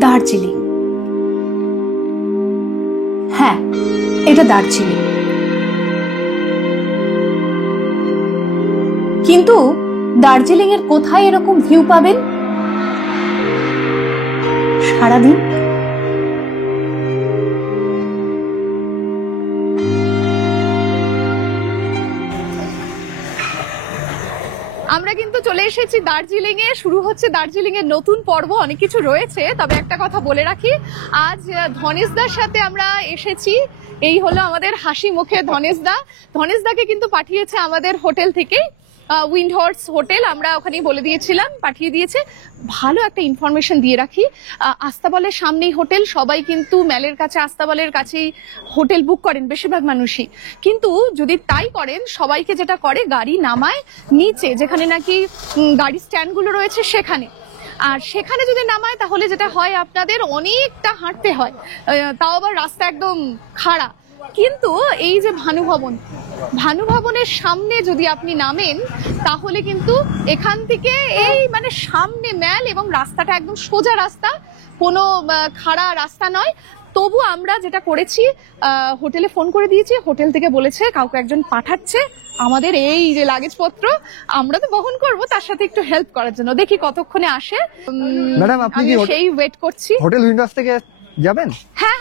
দার্জিলিং। হ্যাঁ, এটা দার্জিলিং। কিন্তু দার্জিলিং এর কোথায় এরকম ভিউ পাবেন সারাদিন? আমরা কিন্তু চলে এসেছি দার্জিলিং এ। শুরু হচ্ছে দার্জিলিং এর নতুন পর্ব। অনেক কিছু রয়েছে, তবে একটা কথা বলে রাখি, আজ ধনেশদার সাথে আমরা এসেছি। এই হলো আমাদের হাসি মুখে ধনেশদা। ধনেশদাকে কিন্তু পাঠিয়েছে আমাদের হোটেল থেকে, উইন্ডহর্স হোটেল। আমরা ওখানেই বলে দিয়েছিলাম, পাঠিয়ে দিয়েছে। ভালো একটা ইনফরমেশন দিয়ে রাখি, আস্তাবলের সামনেই হোটেল। সবাই কিন্তু ম্যালের কাছে, আস্তাবলের কাছেই হোটেল বুক করেন বেশিরভাগ মানুষই। কিন্তু যদি তাই করেন, সবাইকে যেটা করে গাড়ি নামায় নিচে, যেখানে নাকি গাড়ি স্ট্যান্ডগুলো রয়েছে সেখানে। আর সেখানে যদি নামায় তাহলে যেটা হয়, আপনাদের অনেকটা হাঁটতে হয়, তাও আবার রাস্তা একদম খাড়া। কিন্তু এই যে ভানুভবনের সামনে যদি আপনি নামেন, তাহলে কিন্তু এখান থেকে এই মানে সামনে ম্যাল, এবং রাস্তাটা একদম সোজা রাস্তা, কোনো খাড়া রাস্তা নয়। তবু আমরা যেটা করেছি, হোটেলে ফোন করে দিয়েছি, হোটেল থেকে বলেছে কাউকে একজন পাঠাচ্ছে আমাদের এই যে লাগেজপত্র আমরা তো বহন করব, তার সাথে একটু হেল্প করার জন্য। দেখি কতক্ষণে আসে। ম্যাডাম, আপনি কি সেই ওয়েট করছি। হোটেল উইন্ডোজ থেকে যাবেন? হ্যাঁ,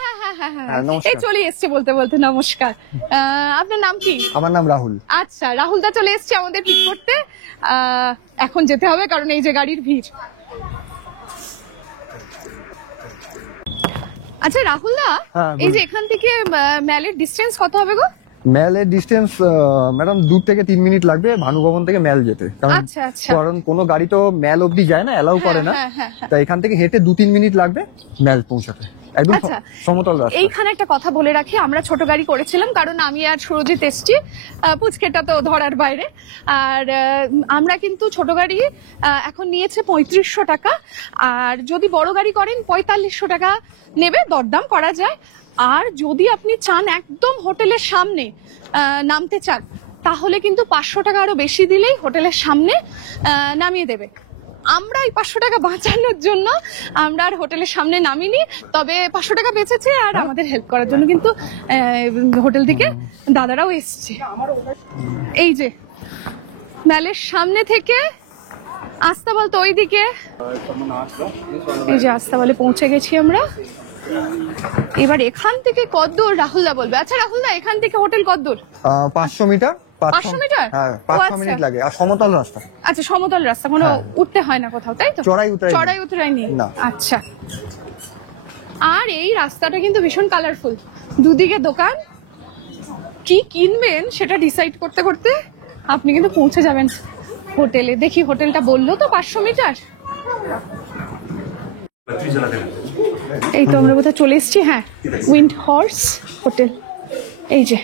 এই চলে এসছে বলতে বলতে। নমস্কার, আপনার নাম কি? আমার নাম রাহুল। আচ্ছা, রাহুলদা চলে এসছে আমাদের পিক করতে। এখন যেতে হবে, কারণ এই যে গাড়ির ভিড়। আচ্ছা রাহুলদা, এই যে এখান থেকে ম্যালের ডিস্টেন্স কত হবে গো? ম্যালের ডিস্টেন্স ম্যাডাম 2 থেকে 3 মিনিট লাগবে ভানুভবন থেকে ম্যাল যেতে। কারণ কোনো গাড়ি তো ম্যাল অবধি যায় না, এলাও করে না। তাই এখান থেকে হেঁটে 2-3 মিনিট লাগবে ম্যাল পৌঁছাতে। একদম সমতল রাস্তা। এইখানে একটা কথা বলে রাখি, আমরা ছোট গাড়ি করেছিলাম, কারণ আমি আর সুরজিৎ এসছি, পুচকেটা তো ধরার বাইরে। আর আমরা কিন্তু ছোট গাড়ি এখন নিয়েছে 3500 টাকা, আর যদি বড় গাড়ি করেন 4500 টাকা নেবে, দরদাম করা যায়। আর যদি আপনি চান একদম হোটেলের সামনে নামতে চান, তাহলে কিন্তু 500 টাকা আরো বেশি দিলেই হোটেলের সামনে নামিয়ে দেবে। আমরা এই 500 টাকা বাঁচানোর জন্য আমরা আর হোটেলের সামনে নামিনি, তবে 500 টাকা বেঁচেছে। আর আমাদের হেল্প করার জন্য কিন্তু হোটেল থেকে দাদারাও এসছে। এই যে ম্যালের সামনে থেকে আস্তাবল তো ওইদিকে, এই যে আস্তাবলে পৌঁছে গেছি আমরা। এবার এখান থেকে কতদূর রাহুলদা বলবে। আচ্ছা রাহুলদা, এখান থেকে হোটেল কতদূর? 500 মিটার। 500 মিটার? হ্যাঁ, 5 মিনিট লাগে। আর সমতল রাস্তা। আচ্ছা, সমতল রাস্তা, কোনো উঠতে হয় না কোথাও, তাই তো? চড়াই উতরাই নেই। আচ্ছা। আর এই রাস্তাটা কিন্তু ভীষণ কালারফুল, দুদিকে দোকান। কি কিনবেন সেটা ডিসাইড করতে করতে আপনি কিন্তু পৌঁছে যাবেন হোটেলে। দেখি হোটেলটা বললো তো 500 মিটার। এই তো আমরা কোথাও চলে এসেছি। হ্যাঁ, উইন্ডহর্স হোটেল। এই যে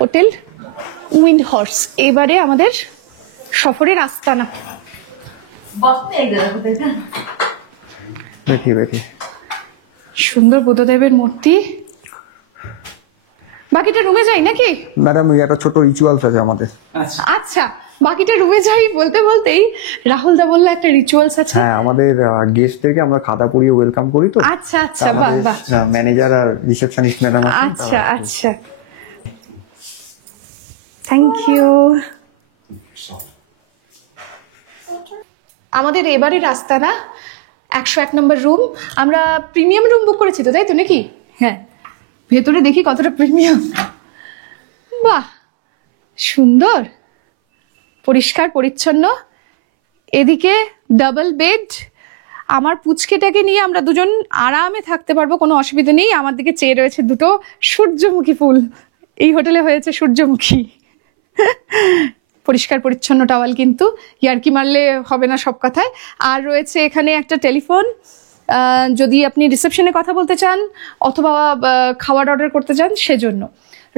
হোটেল উইন্ডহর্স। এবারে আমাদের সফরের আস্তানা। সুন্দর বুদ্ধদেবের মূর্তি। বাকিটা রুমে যাই নাকি ম্যাডাম? একটা ছোট রিচুয়ালস আছে আমাদের। আচ্ছা, বাকিটা রুমে যাই বলতে বলতেই রাহুলদা বললো একটা রিচুয়ালস আছে। হ্যাঁ, আমাদের গেস্টদেরকে আমরা খাতা পরিয়ে ওয়েলকাম করি তো। আচ্ছা আচ্ছা, বাহ বাহ। ম্যানেজার আর রিসেপশনিস্ট ম্যাডাম। আচ্ছা আচ্ছা, থ্যাংক ইউ। আমাদের এবারের আস্তানা 101 নম্বর রুম। আমরা প্রিমিয়াম রুম বুক করেছি তো, তাই তো নাকি? হ্যাঁ, ভেতরে দেখি কতটা প্রিমিয়াম। বাহ, সুন্দর, পরিষ্কার পরিচ্ছন্ন। এদিকে ডাবল বেড। আমার পুচকেটাকে নিয়ে আমরা দুজন আরামে থাকতে পারবো, কোনো অসুবিধা নেই। আমার দিকে চেয়ে রয়েছে দুটো সূর্যমুখী ফুল। এই হোটেলে হয়েছে সূর্যমুখী। পরিষ্কার পরিচ্ছন্ন টাওয়াল, কিন্তু ইয়ার্কি মারলে হবে না সব কথায়। আর রয়েছে এখানে একটা টেলিফোন, যদি আপনি রিসেপশনে কথা বলতে চান অথবা খাবার অর্ডার করতে চান সেজন্য।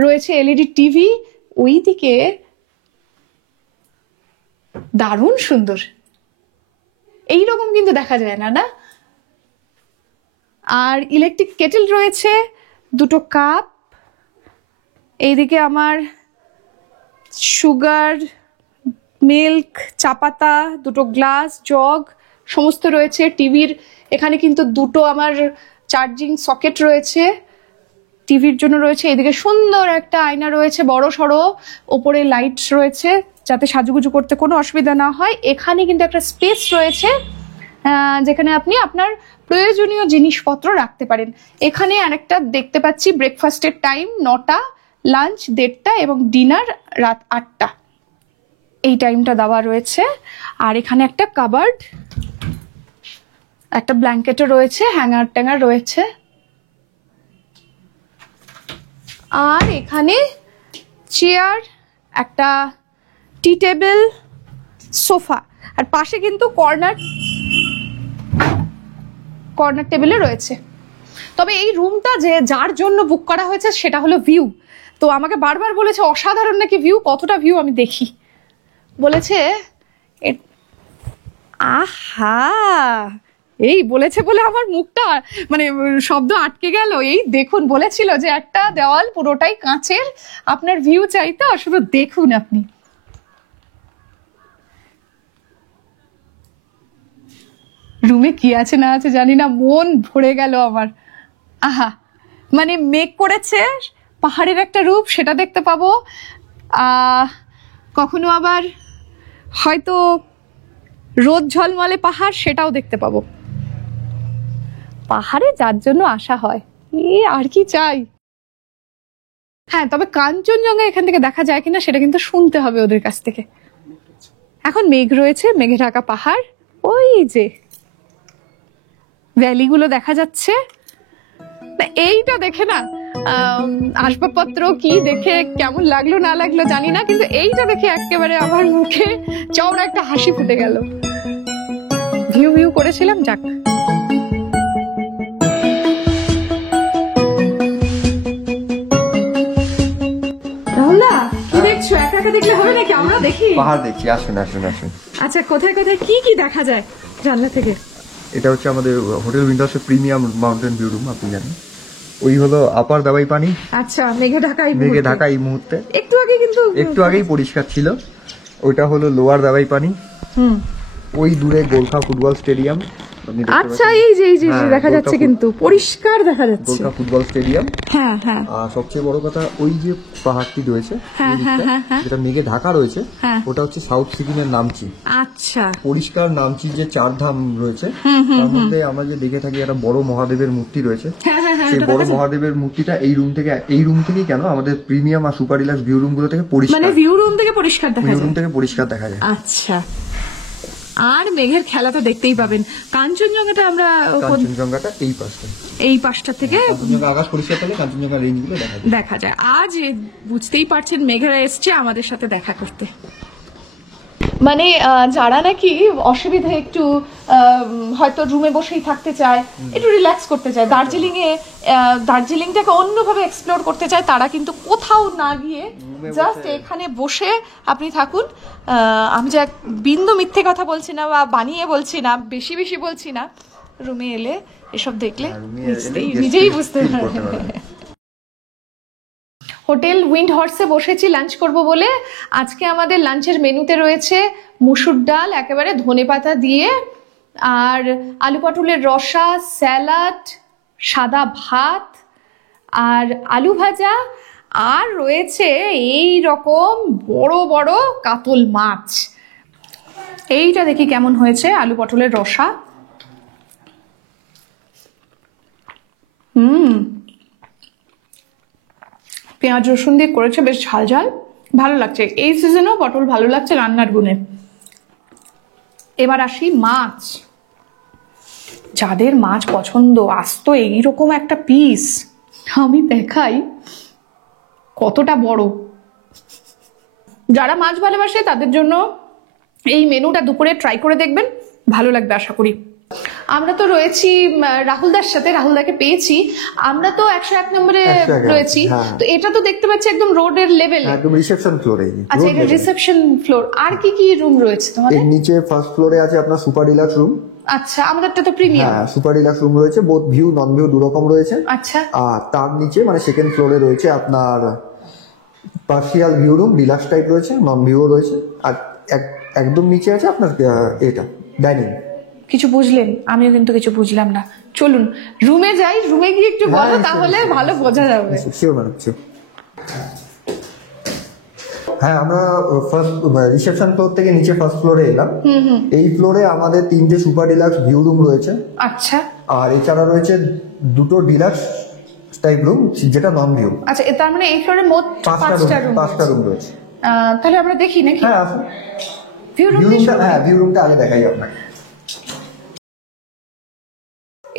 রয়েছে এলইডি টিভি। ওইদিকে দারুণ সুন্দর, এইরকম কিন্তু দেখা যায় না, না? আর ইলেকট্রিক কেটেল রয়েছে, দুটো কাপ। এইদিকে আমার সুগার, মিল্ক, চা পাতা, দুটো গ্লাস, জগ সমস্ত রয়েছে। টিভির এখানে কিন্তু দুটো আমার চার্জিং সকেট রয়েছে, টিভির জন্য রয়েছে। এদিকে সুন্দর একটা আয়না রয়েছে বড় সড়ো, ওপরে লাইট রয়েছে যাতে সাজুগুজু করতে কোনো অসুবিধা না হয়। এখানে কিন্তু একটা স্পেস রয়েছে যেখানে আপনি আপনার প্রয়োজনীয় জিনিসপত্র রাখতে পারেন। এখানে আরেকটা দেখতে পাচ্ছি ব্রেকফাস্টের টাইম 9টা, লাঞ্চ 1:30 এবং ডিনার রাত 8টা, এই টাইমটা দেওয়া রয়েছে। আর এখানে একটা কাবার্ড, একটা ব্ল্যাঙ্কেটও রয়েছে, হ্যাঙ্গার ট্যাঙ্গার রয়েছে। আর এখানে চেয়ার, একটা টি টেবিল, সোফা, আর পাশে কিন্তু কর্নার টেবিলে রয়েছে। তবে এই রুমটা যে যার জন্য বুক করা হয়েছে সেটা হলো ভিউ। তো আমাকে বারবার বলেছে অসাধারণ নাকি ভিউ, কতটা ভিউ আমি দেখি বলেছে। আহা, এই বলেছে বলে আমার মুখটা মানে শব্দ আটকে গেল। এই দেখুন, বলেছিল যে একটা দেওয়াল পুরোটাই কাঁচের, আপনার ভিউ চাই তো, শুধু দেখুন আপনি। রুমে কি আছে না আছে জানি না, মন ভরে গেল আমার। আহা, মানে মেঘ করেছে, পাহাড়ের একটা রূপ সেটা দেখতে পাবো, কখনো আবার হয়তো রোদ ঝলমলে পাহাড় সেটাও দেখতে পাবো। পাহাড়ে যার জন্য আসা হয়, আর কি চাই। হ্যাঁ, তবে কাঞ্চনজঙ্ঘা এখান থেকে দেখা যায় কিনা সেটা কিন্তু শুনতে হবে ওদের কাছ থেকে। এখন মেঘ রয়েছে, মেঘে ঢাকা পাহাড়, ওই যে ভ্যালিগুলো দেখা যাচ্ছে। এইটা দেখে না আসবাবপত্র কি দেখে কেমন লাগলো না লাগলো জানি না, কিন্তু এইটা দেখে একেবারে আমার মুখে চওড়া একটা হাসি ফুটে গেল। ভিউ ভিউ করেছিলাম, যাক। রাহুলদা, কি দেখছো? একা একা দেখলে হবে নাকি, আমরা দেখি। পাহাড় দেখছি, আসুন আসুন আসুন। আচ্ছা, কোথায় কোথায় কি কি দেখা যায় জানলা থেকে? এটা হচ্ছে আমাদের হোটেল উইন্ডার্সের প্রিমিয়াম মাউন্টেন ভিউ রুম, আপনি জানেন। ওই হলো আপার দাবাই পানি। আচ্ছা, মেঘে ঢাকা এই মুহূর্তে, একটু আগেই পরিষ্কার ছিল। ওইটা হলো লোয়ার দাবাই পানি। ওই দূরে গোর্খা ফুটবল স্টেডিয়াম। আচ্ছা, এই যে দেখা যাচ্ছে, কিন্তু পরিষ্কার দেখা যাচ্ছে গোর্খা ফুটবল স্টেডিয়াম। হ্যাঁ হ্যাঁ। আর সবচেয়ে বড় কথা, ওই যে পাহাড়টি রয়েছে যেটা মেঘে ঢাকা রয়েছে, ওটা হচ্ছে সাউথ সিকিমের নামচি। আচ্ছা, পরিষ্কার নামচি যে 4 ধাম রয়েছে, তার মধ্যে আমরা যে দেখে থাকি একটা বড় মহাদেবের মূর্তি রয়েছে। সেই বড় মহাদেবের মূর্তিটা এই রুম থেকেই কেন আমাদের প্রিমিয়াম আর সুপার ডিলাক্স ভিউ রুম গুলো থেকে পরিষ্কার, মানে ভিউ রুম থেকে পরিষ্কার দেখা যায়। আচ্ছা, আর মেঘের খেলা তো দেখতেই পাবেন। কাঞ্চনজঙ্ঘাটা এই পাশটা থেকে আকাশ পরিষ্কার করলে কাঞ্চনজঙ্ঘা রেঞ্জগুলো দেখা যায়। আজ বুঝতেই পারছেন মেঘেরা এসছে আমাদের সাথে দেখা করতে। মানে যারা নাকি অসুবিধা একটু হয়তো রুমে বসেই থাকতে চায়, একটু রিল্যাক্স করতে চায়, দার্জিলিংটাকে অন্যভাবে এক্সপ্লোর করতে চায়, তারা কিন্তু কোথাও না গিয়ে জাস্ট এখানে বসে আপনি থাকুন। আমি যা বিন্দু মিথ্যে কথা বলছি না বা বানিয়ে বলছি না, বেশি বেশি বলছি না, রুমে এলে এসব দেখলে নিজেই বুঝতে পারবেন। হোটেল উইন্ড হর্সে বসেছি লাঞ্চ করব বলে। আজকে আমাদের লাঞ্চের মেনুতে রয়েছে মুসুর ডাল একেবারে ধনেপাতা দিয়ে, আর আলু পটলের রসা, স্যালাড, সাদা ভাত আর আলু ভাজা, আর রয়েছে এই রকম বড় বড় কাতল মাছ। এইটা দেখি কেমন হয়েছে আলু পটলের রসা। পেঁয়াজ রসুন দিয়ে করেছে, বেশ ঝাল ঝাল, ভালো লাগছে। এই সিজনেও পটল ভালো লাগছে রান্নার গুণে। এবার আসি মাছ। যাদের মাছ পছন্দ, আস্ত এইরকম একটা পিস, আমি দেখাই কতটা বড়। যারা মাছ ভালোবাসে তাদের জন্য এই মেনুটা দুপুরে ট্রাই করে দেখবেন, ভালো লাগবে আশা করি। আমরা তো রয়েছি রাহুলদার সাথে, রাহুলদাকে পেয়েছি। আমরা তো 101 নম্বরে রয়েছি, তো এটা তো দেখতে পাচ্ছি একদম রোডের লেভেলে, একদম রিসেপশন ফ্লোরে। আচ্ছা, এটা রিসেপশন ফ্লোর। আর কি কি রুম রয়েছে তোমাদের? এর নিচে ফার্স্ট ফ্লোরে আছে আপনার সুপার ডিলাক্স রুম। আচ্ছা, আমাদেরটা তো প্রিমিয়াম। হ্যাঁ, সুপার ডিলাক্স রুম রয়েছে, বোথ ভিউ নন ভিউ দু রকম রয়েছে। আচ্ছা, আর তার নিচে মানে সেকেন্ড ফ্লোরে রয়েছে আপনার partial view room, deluxe type রয়েছে, নন ভিউ রয়েছে। আর একদম নিচে আছে আপনার এটা ডাইনিং কিছু বুঝলেন? আমিও কিন্তু কিছু বুঝলাম না। চলুন রুমে যাই, রুমে গিয়ে একটু বলো, তাহলে ভালো বোঝা যাবে। হ্যাঁ, আমরা ফার্স্ট রিসেপশন ফ্লোর থেকে নিচে ফার্স্ট ফ্লোরে এলাম। এই ফ্লোরে আমাদের 3টে সুপার ডিলাক্স ভিউ রুম রয়েছে। আচ্ছা। আর এছাড়া রয়েছে 2টো ডিলাক্স টাইপ রুম, যেটা নন ভিউ। আচ্ছা, তার মানে এই ফ্লোরে মোট 5টা রুম রয়েছে। তাহলে আমরা দেখি নাকি? হ্যাঁ, আসুন। ভিউ রুমটা আগে দেখাই আপনাকে।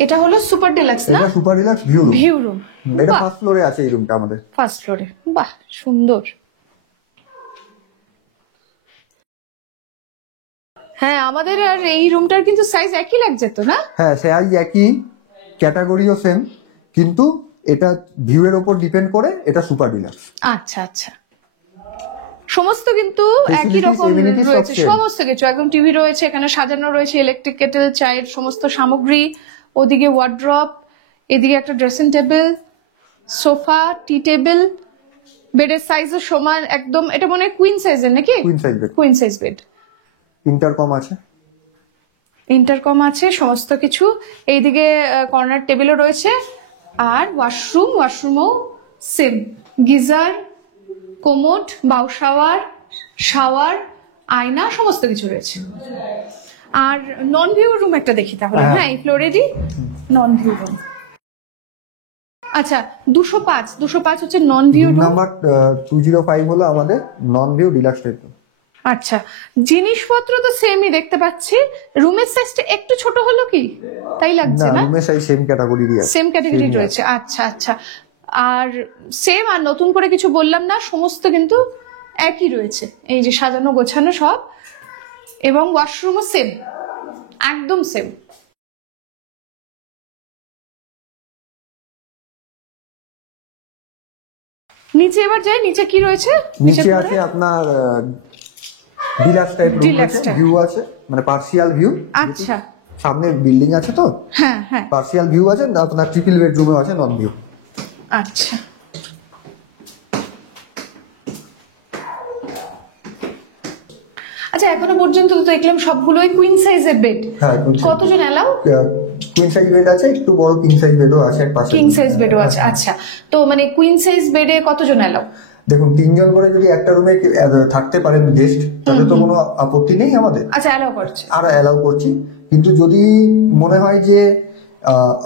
এটা হলো সুপার ডিলাক্স না? এটা সুপার ডিলাক্স ভিউ রুম। এটা ফার্স্ট ফ্লোরে আছে এই রুমটা আমাদের। ফার্স্ট ফ্লোরে, বাহ সুন্দর। হ্যাঁ, আমাদের আর এই রুমটার কিন্তু সাইজ একই লাগছে তো না? হ্যাঁ, সাইজ একই, ক্যাটাগরিও সেম, কিন্তু এটা ভিউ এর উপর ডিপেন্ড করে এটা সুপার ডিলাক্স। আচ্ছা আচ্ছা, সমস্ত কিন্তু একই রকম রয়েছে, সমস্ত কিছু একদম। টিভি রয়েছে, এখানে সাজানো রয়েছে ইলেকট্রিক কেটেল, চায়ের সমস্ত সামগ্রী, ওদিকে ওয়ার্ড্রপ, এদিকে একটা ড্রেসিং টেবিল, সোফা, টি টেবিল, বেডের সাইজও সমান একদম। এটা মনে হয় কুইন সাইজের নাকি? Queen size bed. ইন্টারকম আছে সমস্ত কিছু। এইদিকে কর্নার টেবিলও রয়েছে, আর ওয়াশরুমও সেম, গিজার, কোমোড, বাউ শাওয়ার, আয়না, সমস্ত কিছু রয়েছে। আর নন ভিউ রুম একটা দেখি তাহলে। হ্যাঁ, এই ফ্লোরেরই নন ভিউ রুম। আচ্ছা, 205 হচ্ছে নন ভিউ রুম। নাম্বার 205 হলো আমাদের নন ভিউ ডিলাক্স টাইপ। আচ্ছা, জিনিসপত্র তো সেমই দেখতে পাচ্ছি। রুমের সাইজটা একটু ছোট হলো কি? তাই লাগছে না? রুমের সাইজ সেম ক্যাটাগরি আছে, সেম ক্যাটাগরি রয়েছে। আচ্ছা আচ্ছা, আর সেম, আর নতুন করে কিছু বললাম না, সমস্ত কিন্তু একই রয়েছে। এই যে সাজানো গোছানো সব, এবং ওয়াশরুমও সেম, একদম সেম। নিচে এবার যাই, নিচে কি রয়েছে? নিচে আছে আপনার ডিলাক্স টাইপ রুম আছে, ভিউ আছে, মানে পার্সিয়াল ভিউ। আচ্ছা, সামনে বিল্ডিং আছে তো। হ্যাঁ হ্যাঁ, পার্সিয়াল ভিউ আছে, আপনার ট্রিপল বেডরুমও আছে নন ভিউ। আচ্ছা, আচ্ছা, এখনো পর্যন্ত তো দেখলাম সবগুলোই কুইন সাইজের বেড। হ্যাঁ, কতজন এলাও? কুইন সাইজ বেড আছে, একটু বড় কিং সাইজ বেডও আছে এক পাশে। কিং সাইজ বেডও আছে। আচ্ছা, তো মানে কুইন সাইজ বেডে কতজন এলাও? দেখুন, 3জন করে যদি একটা রুমে থাকতে পারেন গেস্ট, তাতে তো কোনো আপত্তি নেই আমাদের। আচ্ছা, এলাও করছে? আর এলাও করছি, কিন্তু যদি মনে হয় যে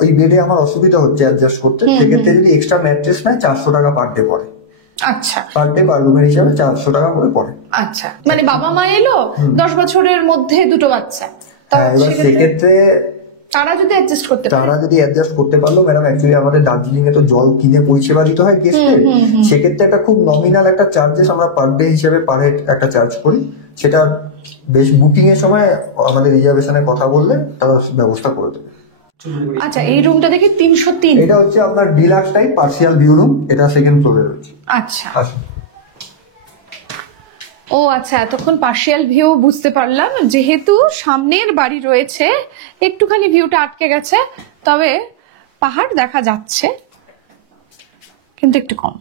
ওই বেডে আমার অসুবিধা হচ্ছে অ্যাডজাস্ট করতে, সেক্ষেত্রে যদি এক্সট্রা ম্যাট্রেস নেয় 400 টাকা পার ডে পড়ে। আচ্ছা, পার ডে পার রুমের হিসাবে 400 টাকা করে পড়ে। আচ্ছা, মানে বাবা মা এলো, 10 বছরের মধ্যে 2টো বাচ্চা, এবার সেক্ষেত্রে তারা যদি অ্যাডজাস্ট করতে পারলো, ম্যাডাম অ্যাকচুয়ালি আমাদের দার্জিলিং এ তো জল কিনে পরিষেবা দিতে হয় গেস্টদের, সেক্ষেত্রে একটা খুব নমিনাল একটা চার্জেস আমরা পার ডে হিসেবে পার হেড একটা চার্জ করি। সেটা বেশ বুকিং এর সময় আমাদের রিজার্ভেশনের কথা বললে তারা ব্যবস্থা করে দেবে। আচ্ছা, এই রুমটা দেখি 303। এটা হচ্ছে আপনার deluxe type partial view room, এটা সেকেন্ড ফ্লোরে রয়েছে। আচ্ছা, ও আচ্ছা, এতক্ষণ পার্সিয়াল ভিউ বুঝতে পারলাম, যেহেতু সামনের বাড়ি রয়েছে একটুখানি ভিউটা আটকে গেছে, তবে পাহাড় দেখা যাচ্ছে কিন্তু একটু কম।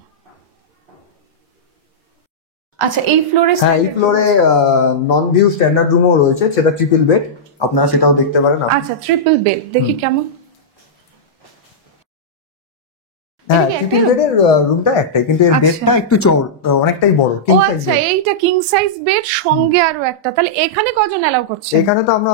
আচ্ছা, এই ফ্লোরে? হ্যাঁ, এই ফ্লোরে নন ভিউ স্ট্যান্ডার্ড রুমও রয়েছে, সেটা ট্রিপল বেড, আপনারা সেটাও দেখতে পারেন। আচ্ছা, ট্রিপল বেড দেখি কেমন। হ্যাঁ, ট্রিপল বেডের রুমটা একটাই, কিন্তু এর বেডটা একটু অনেকটাই বড়। ও আচ্ছা, এইটা কিং সাইজ বেড, সঙ্গে আরো একটা। তাহলে এখানে কজন এলাও করছে? এখানে তো আমরা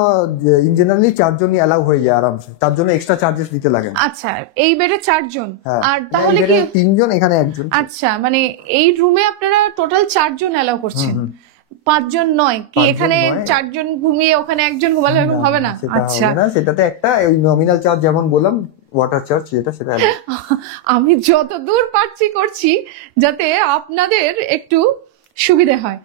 ইন জেনারেলি 4 জনই এলাও হয়ে যায় আরামসে, তার জন্য এক্সট্রা চার্জেস দিতে লাগে না। আচ্ছা, এই বেডে 4 জন, আর তাহলে কি 3 জন, এখানে 1 জন। আচ্ছা, মানে এই রুমে আপনারা টোটাল 4 জন এলাও করছেন, 5 জন নয় কি? এখানে 4 জন ঘুমিয়ে ওখানে 1 জন ঘুমালে এরকম হবে না? আচ্ছা, সেটাতে একটা ওই নমিনাল চার্জ যেমন বললাম, ওয়াটার চার্জ, সেটা আমি যত দূর পারছি করছি যাতে আপনাদের একটু সুবিধা হয়।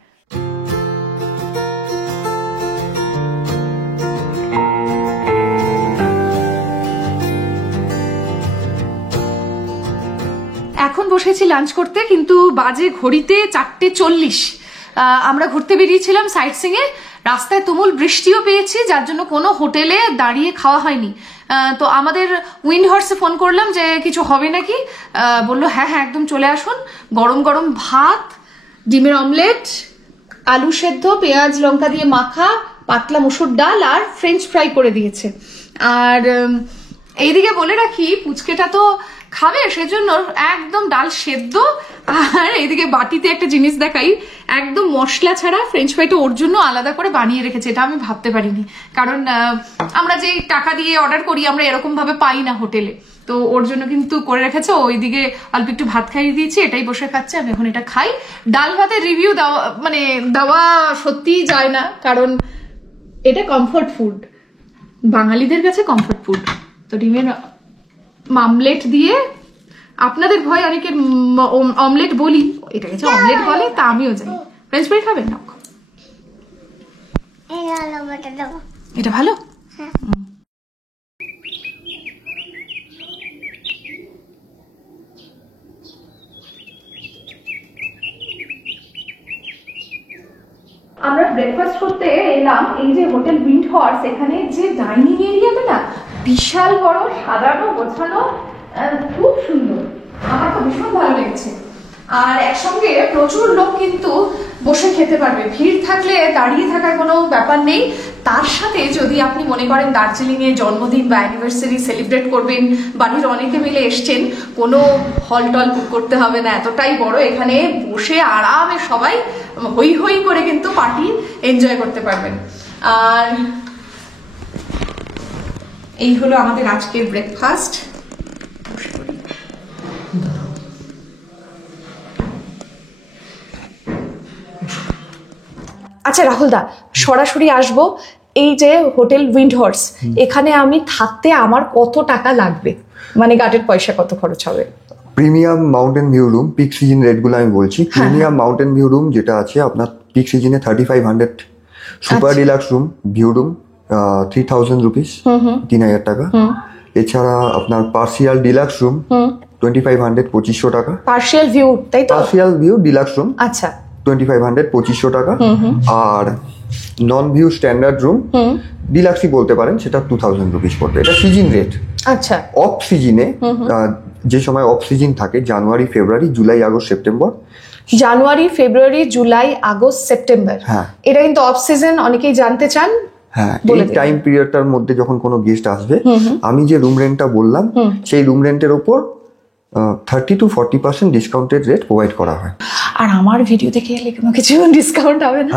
এখন বসেছি লাঞ্চ করতে, কিন্তু বাজে ঘড়িতে 4:40। আমরা ঘুরতে বেরিয়েছিলাম সাইট সিং এ, রাস্তায় তুমুল বৃষ্টিও পেয়েছি, যার জন্য কোনো হোটেলে দাঁড়িয়ে খাওয়া হয়নি। তো আমাদের উইন্ড হর্সে ফোন করলাম যে কিছু হবে নাকি, বললো হ্যাঁ হ্যাঁ একদম চলে আসুন। গরম গরম ভাত, ডিমের অমলেট, আলু সেদ্ধ, পেঁয়াজ লঙ্কা দিয়ে মাখা, পাতলা মসুর ডাল আর ফ্রেঞ্চ ফ্রাই করে দিয়েছে। আর এইদিকে বলে রাখি পুচকেটা তো খাবে, সেজন্য একদম ডাল সেদ্ধ। আর এইদিকে বাটিতে একটা জিনিস দেখাই, একদম মশলা ছাড়া ফ্রেঞ্চ ফ্রাইটা ওর জন্য আলাদা করে বানিয়ে রেখেছে। এটা আমি ভাবতে পারিনি, কারণ আমরা যে টাকা দিয়ে অর্ডার করি আমরা এরকম ভাবে পাই না হোটেলে। তো ওর জন্য কিন্তু করে রেখেছে। ওইদিকে অল্প একটু ভাত খাইয়ে দিয়েছি, এটাই বসে খাচ্ছে, আমি এখন এটা খাই। ডাল ভাতের রিভিউ দেওয়া সত্যিই যায় না, কারণ এটা কমফোর্ট ফুড, বাঙালিদের কাছে কমফোর্ট ফুড। তো ডিমের মামলেট দিয়ে, আপনাদের ভয় অনেকের অমলেট বলি, এটা গেছে অমলেট বলে, তা আমিও যাই। ফ্রেঞ্চ ফ্রাই খাবেন না? এটা ভালো। আমরা ব্রেকফাস্ট করতে এলাম এই যে হোটেল উইন্ড হর্স। এখানে যে ডাইনিং এরিয়াটা না বিশাল বড়, সাজানো গোছানো, খুব সুন্দর, আমার তো ভীষণ ভালো লেগেছে। আর একসঙ্গে প্রচুর লোক কিন্তু বসে খেতে পারবে, ভিড় থাকলে দাঁড়িয়ে থাকার কোনো ব্যাপার নেই। তার সাথে যদি আপনি মনে করেন দার্জিলিং এ জন্মদিন বা অ্যানিভার্সারি সেলিব্রেট করবেন, বাড়ির অনেকে মিলে এসছেন, কোনো হল টল বুক করতে হবে না, এতটাই বড়, এখানে বসে আরামে সবাই হই হই করে কিন্তু পার্টি এনজয় করতে পারবেন। আর এই হলো আমাদের আজকের ব্রেকফাস্ট। আচ্ছা রাহুল দা, সরাসরি আসবো, এই যে হোটেল উইন্ড হর্স, এখানে আমি থাকতে আমার কত টাকা লাগবে, মানে গার্ডের পয়সা কত খরচ হবে? Premium mountain view room, peak season রেটগুলো আমি বলছি। প্রিমিয়াম মাউন্টেন ভিউ রুম যেটা আছে আপনার পিক সিজনে 3500, super deluxe room view room 3000 rupees, 3000 টাকা। এছাড়া আপনার পার্সিয়াল ডিলাক্স রুম 2500, 2500 টাকা। পার্সিয়াল ভিউ, তাই তো? পার্সিয়াল ভিউ ডিলাক্স রুম, আচ্ছা, 2500, 2500 টাকা। আর নন ভিউ স্ট্যান্ডার্ড রুম ডিলাক্সই বলতে পারেন, সেটা 2000 রুপিস পড়বে। এটা সিজন রেট। আচ্ছা, অফ সিজনে, যে সময় অফ সিজন থাকে জানুয়ারি, ফেব্রুয়ারি, জুলাই, আগস্ট, সেপ্টেম্বর। জানুয়ারি, ফেব্রুয়ারি, জুলাই, আগস্ট, সেপ্টেম্বর, হ্যাঁ, এটা কিন্তু অফ সিজন, অনেকেই জানতে চান। হ্যাঁ, এই টাইম পিরিয়ডটার মধ্যে যখন কোনো গেস্ট আসবে, আমি যে রুম রেন্টটা বললাম সেই রুম রেন্টের উপর 30 to 40% ডিসকাউন্টেড রেট প্রোভাইড করা হয়। আর আমার ভিডিও দেখে এলে কোনো কিছু ডিসকাউন্ট হবে না?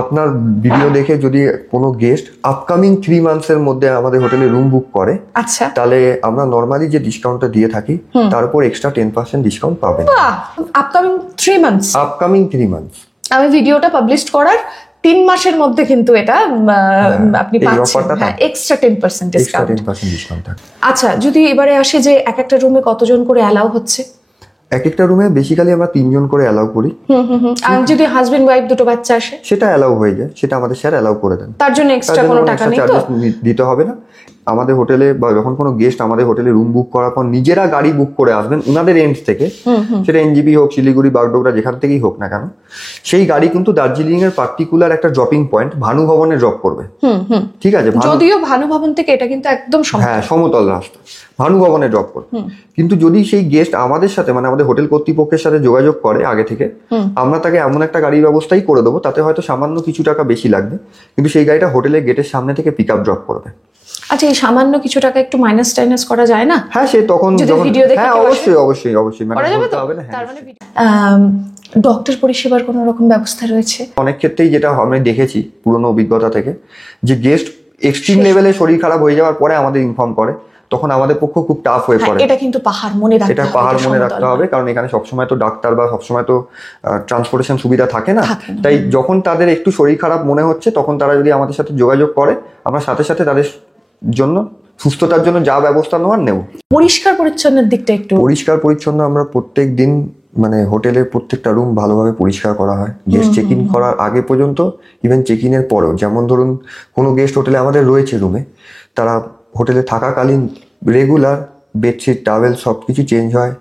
আপনার ভিডিও দেখে যদি কোনো গেস্ট আপকামিং 3 মান্থসের মধ্যে আমাদের হোটেলে রুম বুক করে, আচ্ছা, তাহলে আমরা নরমালি যে ডিসকাউন্টটা দিয়ে থাকি তার উপর এক্সট্রা 10% ডিসকাউন্ট পাবেন। Upcoming 3 months, upcoming 3 months. আমি ভিডিওটা পাবলিশ করার 3 মাসের মধ্যে কিন্তু এটা আপনি পাচ্ছেন, হ্যাঁ, এক্সট্রা 10% ডিসকাউন্ট। আচ্ছা, যদি এবারে আসে যে এক একটা রুমে কতজন করে অ্যালাউ হচ্ছে? এক একটা রুমে বেসিক্যালি আমরা 3 জন করে অ্যালাউ করি। আর যদি হাজবেন্ড ওয়াইফ দুটো বাচ্চা আসে, সেটা অ্যালাউ হয়ে যায়, সেটা আমাদের স্যার অ্যালাউ করে দেন। তার জন্য এক্সট্রা কোনো টাকা নেই তো? দিতে হবে না। আমাদের হোটেলে বা যখন কোনো গেস্ট আমাদের হোটেলে রুম বুক করার পর নিজেরা গাড়ি বুক করে আসবেন উনাদের এন্ড থেকে, সেটা এনজিপি হোক, শিলিগুড়ি, বাগডোগরা, যেখান থেকেই হোক না কেন, সেই গাড়ি কিন্তু দার্জিলিং এর পার্টিকুলার একটা ড্রপিং পয়েন্ট ভানু ভবনে ড্রপ করবে। ঠিক আছে, যদিও ভানু ভবন থেকে এটা কিন্তু একদম সমতল রাস্তা, ভানু ভবনে ড্রপ করবে। কিন্তু যদি সেই গেস্ট আমাদের সাথে, মানে আমাদের হোটেল কর্তৃপক্ষের সাথে যোগাযোগ করে আগে থেকে, আমরা তাকে এমন একটা গাড়ির ব্যবস্থাই করে দেবো, তাতে হয়তো সামান্য কিছু টাকা বেশি লাগবে, কিন্তু সেই গাড়িটা হোটেলের গেটের সামনে থেকে পিক আপ ড্রপ করবে। আচ্ছা, এই সামান্য কিছু টাকা একটু মাইনাস টাইনাস করা যায় না? হ্যাঁ, সে তখন ভিডিও দেখে, হ্যাঁ, অবশ্যই করা যাবে তো? তার মানে ডক্টর পরিষেবার কোনো রকম ব্যবস্থা রয়েছে? অনেক ক্ষেত্রেই যেটা আমি দেখেছি পুরনো অভিজ্ঞতা থেকে, যে গেস্ট এক্সট্রিম লেভেলে শরীর খারাপ হয়ে যাওয়ার পরে আমাদের ইনফর্ম করে, তখন আমাদের পক্ষ খুব টাফ হয়ে পড়ে। এটা কিন্তু পাহাড় মনে রাখতে হবে, এটা পাহাড় মনে রাখতে হবে, কারণ এখানে সবসময় তো ডাক্তার বা সবসময় তো ট্রান্সপোর্টেশন সুবিধা থাকে না। তাই যখন তাদের একটু শরীর খারাপ মনে হচ্ছে, তখন তারা যদি আমাদের সাথে যোগাযোগ করে, আমরা সাথে সাথে তাদের জন্য সুস্থতার জন্য যা ব্যবস্থা নেওয়ার নেব। পরিষ্কার পরিচ্ছন্নের দিকটা একটু? পরিষ্কার পরিচ্ছন্ন আমরা প্রত্যেক দিন, মানে হোটেলের প্রত্যেকটা রুম ভালোভাবে পরিষ্কার করা হয়, গেস্ট চেক ইন করার আগে পর্যন্ত, ইভেন চেক ইনের পরেও। যেমন ধরুন কোনো গেস্ট হোটেলে আমাদের রয়েছে রুমে, তারা হোটেলে থাকাকালীন রেগুলার বেডশিট, টাওয়েল সবকিছু চেঞ্জ হয়।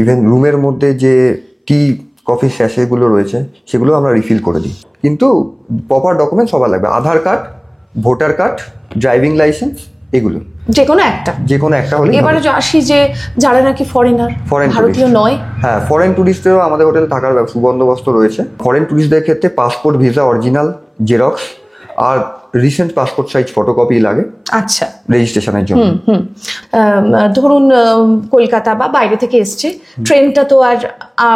ইভেন রুমের মধ্যে যে টি, কফি স্যাশেগুলো রয়েছে সেগুলো আমরা রিফিল করে দিই। কিন্তু প্রপার ডকুমেন্ট সবার লাগবে, Aadhaar card, voter card, driving licence, এগুলো যে কোনো একটা হলে। এবারে আসি যে যারা নাকি ফরেনার, ভারতীয় নয়, হ্যাঁ, ফরেন টুরিস্টদেরও আমাদের হোটেলে থাকার সুবন্দোবস্ত রয়েছে। ফরেন টুরিস্টদের ক্ষেত্রে পাসপোর্ট, ভিসা অরিজিনাল, জেরক্স আর রিসেন্ট পাসপোর্ট সাইজ ফটোকপি লাগে আচ্ছা রেজিস্ট্রেশনের জন্য। ধরুন কলকাতা বা বাইরে থেকে এসছে, ট্রেনটা তো আর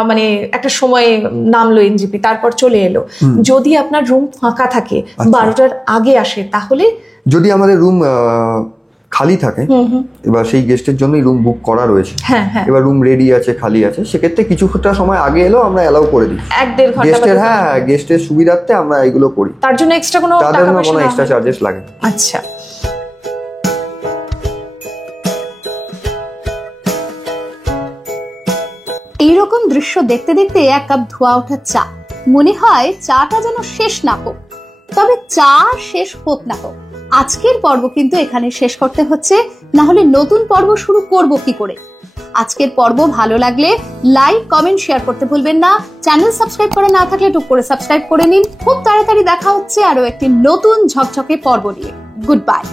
মানে একটা সময় নামলো এনজিপি, তারপর চলে এলো, যদি আপনার রুম ফাঁকা থাকে 12টার আগে আসে, তাহলে যদি আমাদের রুম খালি থাকে, এবার সেই গেস্টের জন্যই রুম বুক করা রয়েছে, এবার রুম রেডি আছে, খালি আছে, সেক্ষেত্রে কিছুটা সময় আগে এলেও আমরা অ্যালাউ করে দিই। 1-1.5 ঘন্টা গেস্টের, হ্যাঁ গেস্টের সুবিধার্থে আমরা এগুলো করি। তার জন্য এক্সট্রা কোনো তাদের জন্য কোনো এক্সট্রা চার্জেস লাগে। আচ্ছা, এইরকম দৃশ্য দেখতে দেখতে এক কাপ ধোয়া ওঠা চা, মনে হয় চাটা যেন শেষ না হোক। তবে চা শেষ হোক না হোক, আজকের পর্ব কিন্তু এখানে শেষ করতে হচ্ছে, না হলে নতুন পর্ব শুরু করব কি করে। আজকের পর্ব ভালো লাগলে লাইক, কমেন্ট, শেয়ার করতে ভুলবেন না। চ্যানেল সাবস্ক্রাইব করা না থাকলে টুক করে সাবস্ক্রাইব করে নিন। খুব তাড়াতাড়ি দেখা হচ্ছে আরো একটি নতুন ঝকঝকে পর্ব নিয়ে। Good bye.